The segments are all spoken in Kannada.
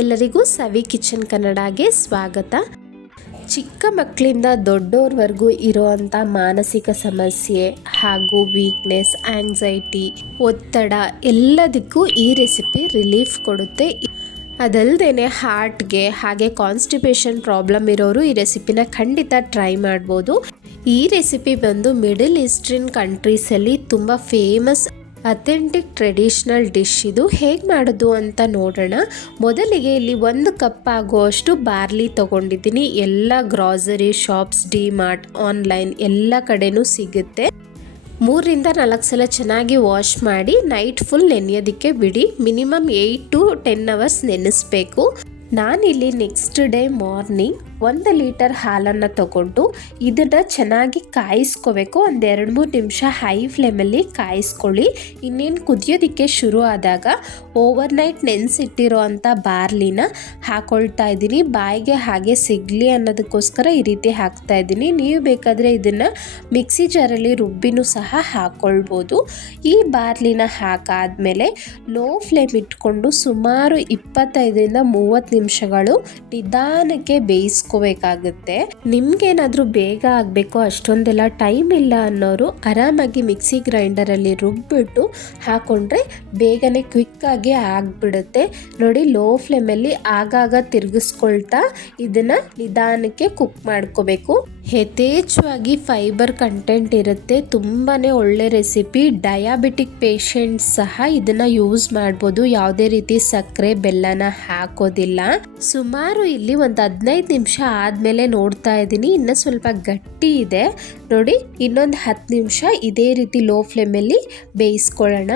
ಎಲ್ಲರಿಗೂ ಸವಿ ಕಿಚನ್ ಕನ್ನಡಗೆ ಸ್ವಾಗತ. ಚಿಕ್ಕ ಮಕ್ಕಳಿಂದ ದೊಡ್ಡೋರ್ವರೆಗೂ ಇರುವಂಥ ಮಾನಸಿಕ ಸಮಸ್ಯೆ ಹಾಗೂ ವೀಕ್ನೆಸ್, ಆಂಗ್ಸೈಟಿ, ಒತ್ತಡ ಎಲ್ಲದಕ್ಕೂ ಈ ರೆಸಿಪಿ ರಿಲೀಫ್ ಕೊಡುತ್ತೆ. ಅದಲ್ಲದೆ ಹಾರ್ಟ್ಗೆ ಹಾಗೆ ಕಾನ್ಸ್ಟಿಪೇಷನ್ ಪ್ರಾಬ್ಲಮ್ ಇರೋರು ಈ ರೆಸಿಪಿನ ಖಂಡಿತ ಟ್ರೈ ಮಾಡ್ಬೋದು. ಈ ರೆಸಿಪಿ ಬಂದು ಮಿಡಲ್ ಈಸ್ಟರ್ನ್ ಕಂಟ್ರೀಸಲ್ಲಿ ತುಂಬ ಫೇಮಸ್ ಅಥೆಂಟಿಕ್ ಟ್ರೆಡಿಷ್ನಲ್ ಡಿಶ್. ಇದು ಹೇಗೆ ಮಾಡೋದು ಅಂತ ನೋಡೋಣ. ಮೊದಲಿಗೆ ಇಲ್ಲಿ 1 ಕಪ್ ಆಗುವಷ್ಟು ಬಾರ್ಲಿ ತೊಗೊಂಡಿದ್ದೀನಿ. ಎಲ್ಲ ಗ್ರಾಸರಿ ಶಾಪ್ಸ್, ಡಿಮಾರ್ಟ್, ಆನ್ಲೈನ್ ಎಲ್ಲ ಕಡೆನೂ ಸಿಗುತ್ತೆ. 3 ರಿಂದ 4 ಸಲ ಚೆನ್ನಾಗಿ ವಾಶ್ ಮಾಡಿ ನೈಟ್ ಫುಲ್ ನೆನೆಯೋದಕ್ಕೆ ಬಿಡಿ. Minimum 8 to 10 hours ನೆನೆಸ್ಬೇಕು. ನಾನಿಲ್ಲಿ ನೆಕ್ಸ್ಟ್ ಡೇ ಮಾರ್ನಿಂಗ್ 1 ಲೀಟರ್ ಹಾಲನ್ನು ತಗೊಂಡು ಇದನ್ನು ಚೆನ್ನಾಗಿ ಕಾಯಿಸ್ಕೋಬೇಕು. ಒಂದು 2-3 ನಿಮಿಷ ಹೈ ಫ್ಲೇಮಲ್ಲಿ ಕಾಯಿಸ್ಕೊಳ್ಳಿ. ಇನ್ನೇನು ಕುದಿಯೋದಕ್ಕೆ ಶುರು ಆದಾಗ ಓವರ್ನೈಟ್ ನೆನೆಸಿಟ್ಟಿರೋ ಅಂಥ ಬಾರ್ಲಿನ ಹಾಕೊಳ್ತಾ ಇದ್ದೀನಿ. ಬಾಯಿಗೆ ಹಾಗೆ ಸಿಗಲಿ ಅನ್ನೋದಕ್ಕೋಸ್ಕರ ಈ ರೀತಿ ಹಾಕ್ತಾ ಇದ್ದೀನಿ. ನೀವು ಬೇಕಾದರೆ ಇದನ್ನು ಮಿಕ್ಸಿ ಜಾರಲ್ಲಿ ರುಬ್ಬಿನೂ ಸಹ ಹಾಕ್ಕೊಳ್ಬೋದು. ಈ ಬಾರ್ಲಿನ ಹಾಕಾದ್ಮೇಲೆ ಲೋ ಫ್ಲೇಮ್ ಇಟ್ಕೊಂಡು ಸುಮಾರು 25 ರಿಂದ 30 ನಿಮಿಷಗಳು ನಿಧಾನಕ್ಕೆ ಬೇಯಿಸ್ಕೋಬೇಕಾಗುತ್ತೆ. ನಿಮ್ಗೇನಾದ್ರೂ ಬೇಗ ಆಗಬೇಕು, ಅಷ್ಟೊಂದೆಲ್ಲ ಟೈಮ್ ಇಲ್ಲ ಅನ್ನೋರು ಆರಾಮಾಗಿ ಮಿಕ್ಸಿ ಗ್ರೈಂಡರಲ್ಲಿ ರುಬ್ಬಿಟ್ಟು ಹಾಕೊಂಡ್ರೆ ಬೇಗನೆ ಕ್ವಿಕ್ ಆಗಿ ಆಗ್ಬಿಡುತ್ತೆ. ನೋಡಿ, ಲೋ ಫ್ಲೇಮಲ್ಲಿ ಆಗಾಗ ತಿರುಗಿಸ್ಕೊಳ್ತಾ ಇದನ್ನ ನಿಧಾನಕ್ಕೆ ಕುಕ್ ಮಾಡ್ಕೋಬೇಕು. ಯಥೇಚ್ಛವಾಗಿ ಫೈಬರ್ ಕಂಟೆಂಟ್ ಇರುತ್ತೆ. ತುಂಬಾನೇ ಒಳ್ಳೆ ರೆಸಿಪಿ. ಡಯಾಬಿಟಿಕ್ ಪೇಷಂಟ್ಸ್ ಸಹ ಇದನ್ನ ಯೂಸ್ ಮಾಡ್ಬೋದು. ಯಾವುದೇ ರೀತಿ ಸಕ್ಕರೆ ಬೆಲ್ಲನ ಹಾಕೋದಿಲ್ಲ. ಸುಮಾರು ಇಲ್ಲಿ ಒಂದು 15 ನಿಮಿಷ ಆದಮೇಲೆ ನೋಡ್ತಾ ಇದ್ದೀನಿ, ಇನ್ನೂ ಸ್ವಲ್ಪ ಗಟ್ಟಿ ಇದೆ. ನೋಡಿ, ಇನ್ನೊಂದು 10 ನಿಮಿಷ ಇದೇ ರೀತಿ ಲೋ ಫ್ಲೇಮಲ್ಲಿ ಬೇಯಿಸ್ಕೊಳ್ಳೋಣ.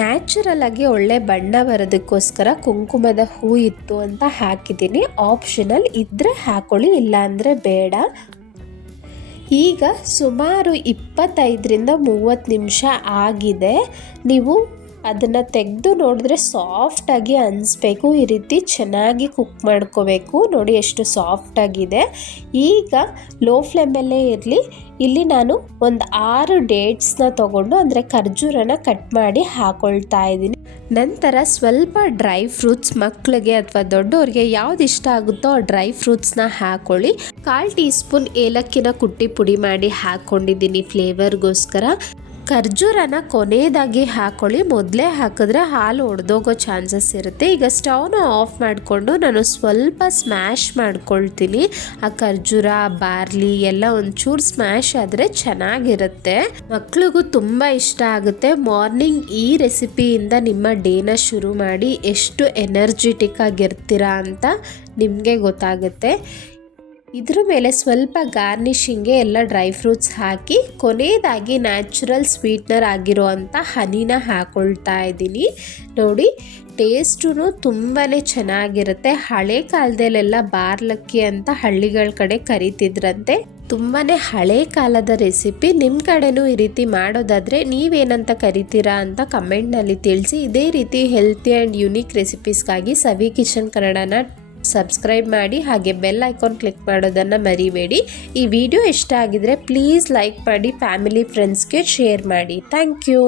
ನ್ಯಾಚುರಲ್ ಆಗಿ ಒಳ್ಳೆ ಬಣ್ಣ ಬರೋದಕ್ಕೋಸ್ಕರ ಕುಂಕುಮದ ಹೂ ಇತ್ತು ಅಂತ ಹಾಕಿದ್ದೀನಿ. ಆಪ್ಷನಲ್ ಇದ್ರೆ ಹಾಕೊಳ್ಳಿ, ಇಲ್ಲ ಅಂದರೆ ಬೇಡ. ಈಗ ಸುಮಾರು 25 ರಿಂದ 30 ನಿಮಿಷ ಆಗಿದೆ. ನೀವು ಅದನ್ನು ತೆಗೆದು ನೋಡಿದ್ರೆ ಸಾಫ್ಟಾಗಿ ಅನಿಸ್ಬೇಕು. ಈ ರೀತಿ ಚೆನ್ನಾಗಿ ಕುಕ್ ಮಾಡ್ಕೋಬೇಕು. ನೋಡಿ ಎಷ್ಟು ಸಾಫ್ಟಾಗಿದೆ. ಈಗ ಲೋ ಫ್ಲೇಮಲ್ಲೇ ಇರಲಿ. ಇಲ್ಲಿ ನಾನು ಒಂದು 6 ಡೇಟ್ಸ್ನ ತೊಗೊಂಡು, ಅಂದರೆ ಖರ್ಜೂರನ ಕಟ್ ಮಾಡಿ ಹಾಕೊಳ್ತಾ ಇದ್ದೀನಿ. ನಂತರ ಸ್ವಲ್ಪ ಡ್ರೈ ಫ್ರೂಟ್ಸ್, ಮಕ್ಕಳಿಗೆ ಅಥವಾ ದೊಡ್ಡವ್ರಿಗೆ ಯಾವ್ದು ಇಷ್ಟ ಆಗುತ್ತೋ ಆ ಡ್ರೈ ಫ್ರೂಟ್ಸ್ನ ಹಾಕೊಳ್ಳಿ. 1/4 ಟೀ ಸ್ಪೂನ್ ಏಲಕ್ಕಿನ ಕುಟ್ಟಿ ಪುಡಿ ಮಾಡಿ ಹಾಕ್ಕೊಂಡಿದ್ದೀನಿ ಫ್ಲೇವರ್ಗೋಸ್ಕರ. ಖರ್ಜೂರನ ಕೊನೆಯದಾಗಿ ಹಾಕೊಳ್ಳಿ. ಮೊದಲೇ ಹಾಕಿದ್ರೆ ಹಾಲು ಒಡೆದೋಗೋ ಚಾನ್ಸಸ್ ಇರುತ್ತೆ. ಈಗ ಸ್ಟವ್ನ ಆಫ್ ಮಾಡಿಕೊಂಡು ನಾನು ಸ್ವಲ್ಪ ಸ್ಮ್ಯಾಶ್ ಮಾಡ್ಕೊಳ್ತೀನಿ. ಆ ಖರ್ಜೂರ, ಬಾರ್ಲಿ ಎಲ್ಲ ಒಂಚೂರು ಸ್ಮ್ಯಾಶ್ ಆದರೆ ಚೆನ್ನಾಗಿರುತ್ತೆ. ಮಕ್ಳಿಗೂ ತುಂಬ ಇಷ್ಟ ಆಗುತ್ತೆ. ಮಾರ್ನಿಂಗ್ ಈ ರೆಸಿಪಿಯಿಂದ ನಿಮ್ಮ ಡೇನ ಶುರು ಮಾಡಿ ಎಷ್ಟು ಎನರ್ಜೆಟಿಕ್ ಆಗಿರ್ತೀರಾ ಅಂತ ನಿಮಗೆ ಗೊತ್ತಾಗುತ್ತೆ. ಇದ್ರ ಮೇಲೆ ಸ್ವಲ್ಪ ಗಾರ್ನಿಷಿಂಗ್ಗೆ ಎಲ್ಲ ಡ್ರೈ ಫ್ರೂಟ್ಸ್ ಹಾಕಿ ಕೊನೆಯದಾಗಿ ನ್ಯಾಚುರಲ್ ಸ್ವೀಟ್ನರ್ ಆಗಿರುವಂಥ ಹನಿನ ಹಾಕೊಳ್ತಾ ಇದ್ದೀನಿ. ನೋಡಿ, ಟೇಸ್ಟೂ ತುಂಬಾ ಚೆನ್ನಾಗಿರುತ್ತೆ. ಹಳೆ ಕಾಲದಲ್ಲೆಲ್ಲ ಬಾರ್ಲಕ್ಕಿ ಅಂತ ಹಳ್ಳಿಗಳ ಕಡೆ ಕರಿತಿದ್ರಂತೆ. ತುಂಬಾ ಹಳೆ ಕಾಲದ ರೆಸಿಪಿ. ನಿಮ್ಮ ಕಡೆನೂ ಈ ರೀತಿ ಮಾಡೋದಾದರೆ ನೀವೇನಂತ ಕರಿತೀರಾ ಅಂತ ಕಮೆಂಟ್ನಲ್ಲಿ ತಿಳಿಸಿ. ಇದೇ ರೀತಿ ಹೆಲ್ತಿ ಆ್ಯಂಡ್ ಯುನೀಕ್ ರೆಸಿಪೀಸ್ಗಾಗಿ ಸವಿ ಕಿಚನ್ ಕನ್ನಡನ ಸಬ್ಸ್ಕ್ರೈಬ್ ಮಾಡಿ, ಹಾಗೆ ಬೆಲ್ ಐಕಾನ್ ಕ್ಲಿಕ್ ಮಾಡೋದನ್ನು ಮರಿಬೇಡಿ. ಈ ವಿಡಿಯೋ ಇಷ್ಟ ಆಗಿದ್ರೆ ಪ್ಲೀಸ್ ಲೈಕ್ ಮಾಡಿ, ಫ್ಯಾಮಿಲಿ ಫ್ರೆಂಡ್ಸ್ಗೆ ಶೇರ್ ಮಾಡಿ. Thank you.